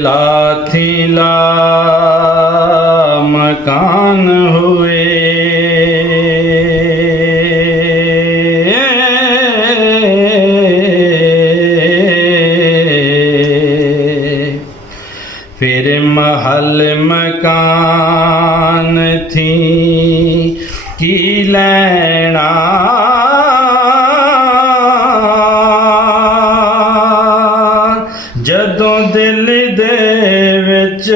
लाथीला मकान हुए, फिर महल मकान थी की लैना, जदों दिल दे विच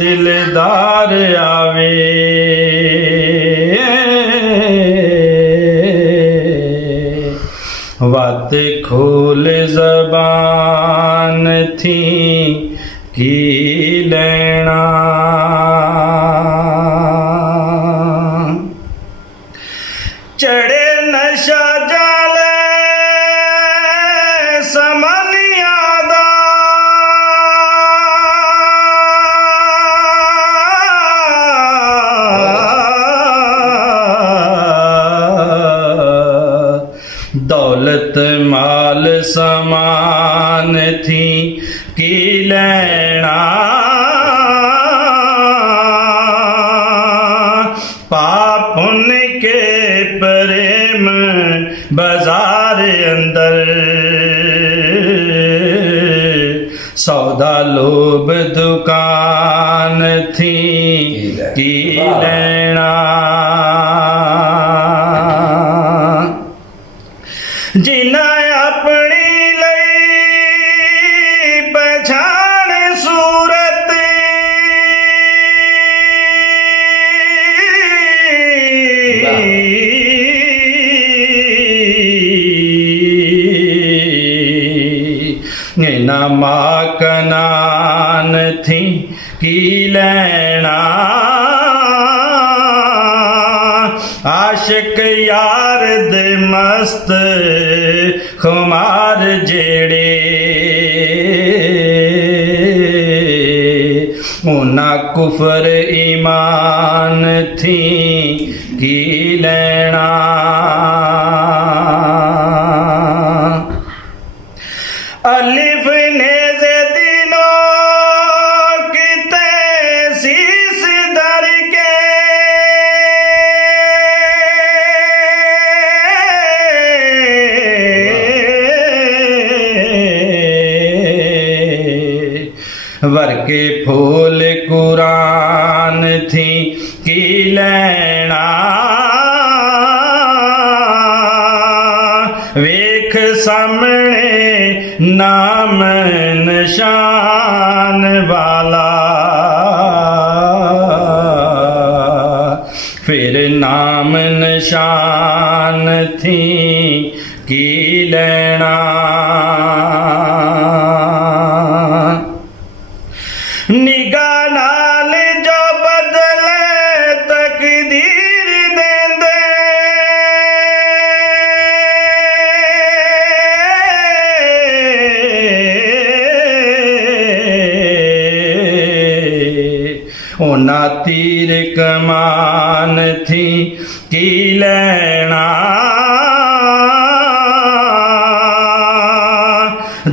दिलदार आवे, वत खोल ज़बान थी की लैना। चढ़े नशा जाले समनिया दा, दौलत माल समान थी की लैना, पाप उनके प्रेम बाजार अंदर, सौदा लोभ दुकान थी की लैना। जिन्ना अपनी लई पछाण सूरत, ना माँ कनान थी की लैना, आशिक यार दे मस्त खुमार जेड़े, उना कुफर ईमान थी की लैना। अलिफ नेज़े दिनों किते शीश धर के, वर के फूल कुरान थी की लैना, वेख सामने नाम निशान वाला, फिर नाम निशान थी की लैना। निगाह नाल जो बदले तकदीर देंदे, उना तीर कमान थी की लैना,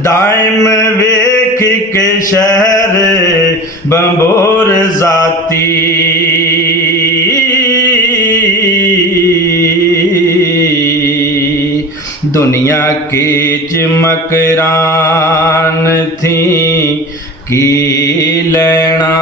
दाइम वेख के शहर बंबोर जाती, दुनिया के चमकरान थी की लैना।